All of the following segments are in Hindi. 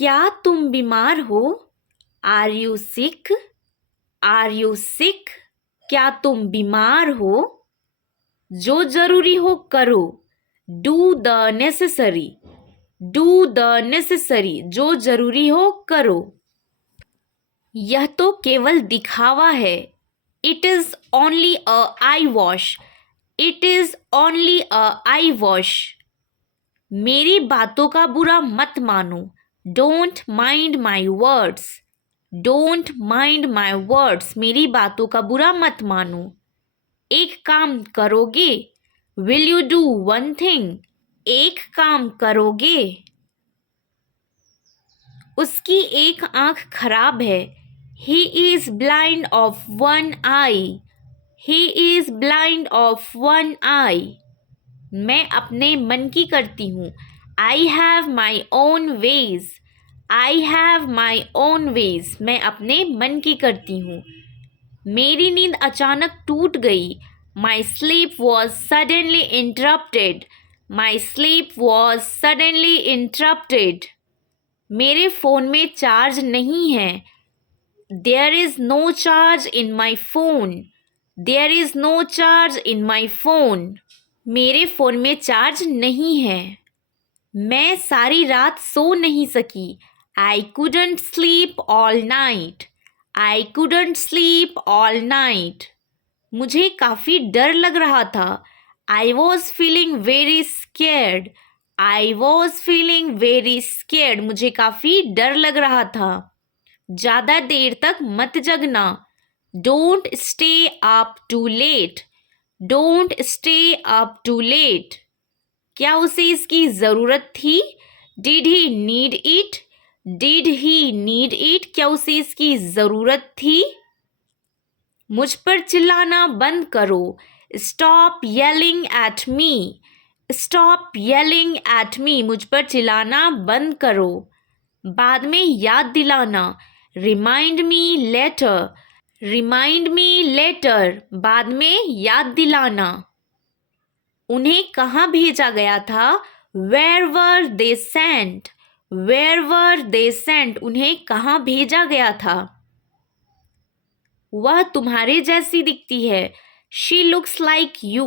क्या तुम बीमार हो? Are you sick? Are you sick? क्या तुम बीमार हो? जो जरूरी हो करो। Do the necessary. Do the necessary. जो जरूरी हो करो। यह तो केवल दिखावा है। It is only a eye wash. It is only a eye wash. मेरी बातों का बुरा मत मानो। Don't mind my words. Don't mind my words. मेरी बातों का बुरा मत मानो। एक काम करोगे? Will you do one thing? एक काम करोगे? उसकी एक आंख खराब है। He is blind of one eye. He is blind of one eye. मैं अपने मन की करती हूँ। I have my own ways. I have my own ways. मैं अपने मन की करती हूँ। मेरी नींद अचानक टूट गई। My sleep was suddenly interrupted. My sleep was suddenly interrupted. मेरे फ़ोन में चार्ज नहीं है। There is no charge in my phone. There is no charge in my phone. मेरे फ़ोन में चार्ज नहीं है। मैं सारी रात सो नहीं सकी। I couldn't sleep all night. I couldn't sleep all night. मुझे काफ़ी डर लग रहा था। I was feeling very scared. I was feeling very scared. मुझे काफ़ी डर लग रहा था। ज़्यादा देर तक मत जगना। Don't stay up too late. Don't stay up too late. क्या उसे इसकी ज़रूरत थी? Did he need it? Did he need it? क्या उसे इसकी ज़रूरत थी? मुझ पर चिल्लाना बंद करो। Stop yelling at me. Stop yelling at me. मुझ पर चिल्लाना बंद करो। बाद में याद दिलाना। Remind me later. Remind me later. बाद में याद दिलाना। उन्हें कहाँ भेजा गया था? Where were they sent? Where were they sent? उन्हें कहाँ भेजा गया था? वह तुम्हारे जैसी दिखती है। She looks like you.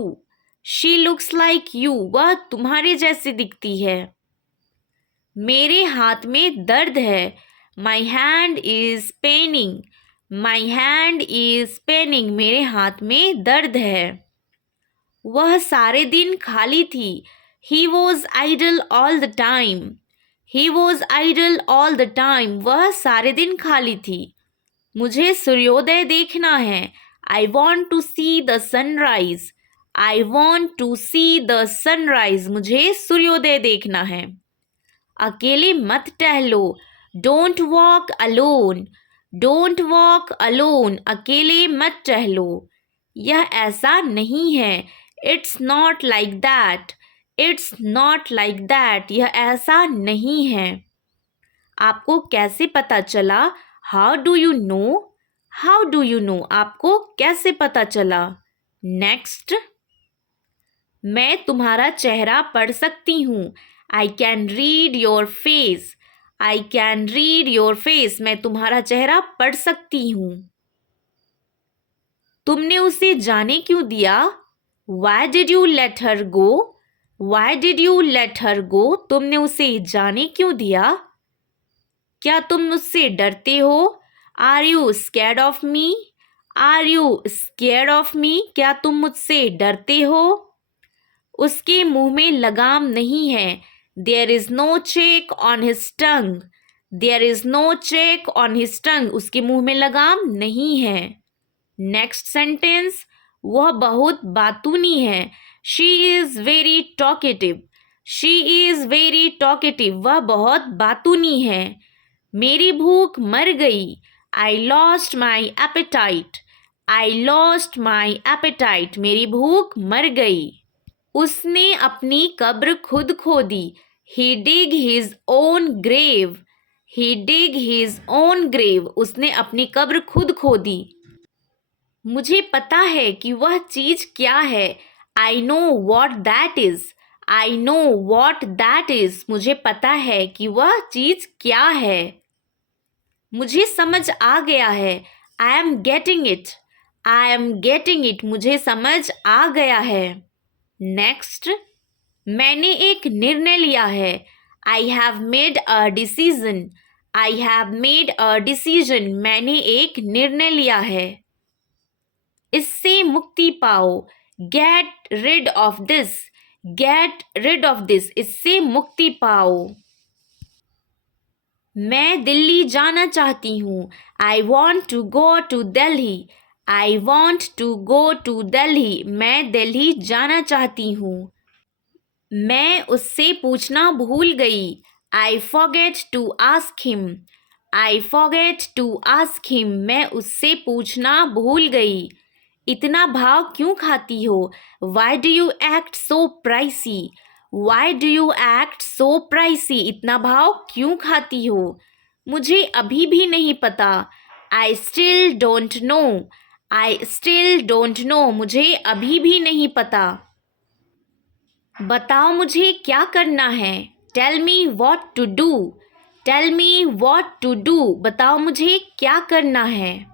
She looks like you. वह तुम्हारे जैसी दिखती है। मेरे हाथ में दर्द है। My hand is Penning. My hand is Penning. मेरे हाथ में दर्द है। वह सारे दिन खाली थी। He was idle all the time. He was idle all the time. वह सारे दिन खाली थी। मुझे सूर्योदय देखना है। I want to see the sunrise. I want to see the sunrise. मुझे सूर्योदय देखना है। अकेले मत टहलो। Don't walk alone. Don't walk alone. अकेले मत टहलो। यह ऐसा नहीं है। It's not like that. It's not like that. यह ऐसा नहीं है। आपको कैसे पता चला? How do you know? How do you know? आपको कैसे पता चला? नेक्स्ट। मैं तुम्हारा चेहरा पढ़ सकती हूँ। I can read your face. I can read your face. मैं तुम्हारा चेहरा पढ़ सकती हूँ। तुमने उसे जाने क्यों दिया? Why did you let her go? Why did you let her go? तुमने उसे जाने क्यों दिया? क्या तुम मुझसे डरते हो? Are you scared of me? Are you scared of me? क्या तुम मुझसे डरते हो? उसके मुंह में लगाम नहीं है। There is no check on his tongue. There is no check on his tongue. उसके मुंह में लगाम नहीं है। Next sentence. वह बहुत बातूनी है। She is very talkative. She is very talkative. वह बहुत बातूनी है। मेरी भूख मर गई। I lost my appetite. I lost my appetite. मेरी भूख मर गई। उसने अपनी कब्र खुद खोदी। He dig his own grave. He dig his own grave. उसने अपनी कब्र खुद खोदी। मुझे पता है कि वह चीज़ क्या है। I know what that is. I know what that is, मुझे पता है कि वह चीज़ क्या है। मुझे समझ आ गया है, I am getting it, I am getting it, मुझे समझ आ गया है। नेक्स्ट, मैंने एक निर्णय लिया है, I have made a decision, I have made a decision, मैंने एक निर्णय लिया है। इससे मुक्ति पाओ, get rid of this, get rid of this, इससे मुक्ति पाओ। मैं दिल्ली जाना चाहती हूँ, I want to go to Delhi, I want to go to Delhi, मैं दिल्ली जाना चाहती हूँ। मैं उससे पूछना भूल गई, I forget to ask him, I forget to ask him, मैं उससे पूछना भूल गई। इतना भाव क्यों खाती हो, why do you act so pricey, why do you act so pricey, इतना भाव क्यों खाती हो। मुझे अभी भी नहीं पता, I still don't know, I still don't know, मुझे अभी भी नहीं पता। बताओ मुझे क्या करना है, tell me what to do, tell me what to do, बताओ मुझे क्या करना है।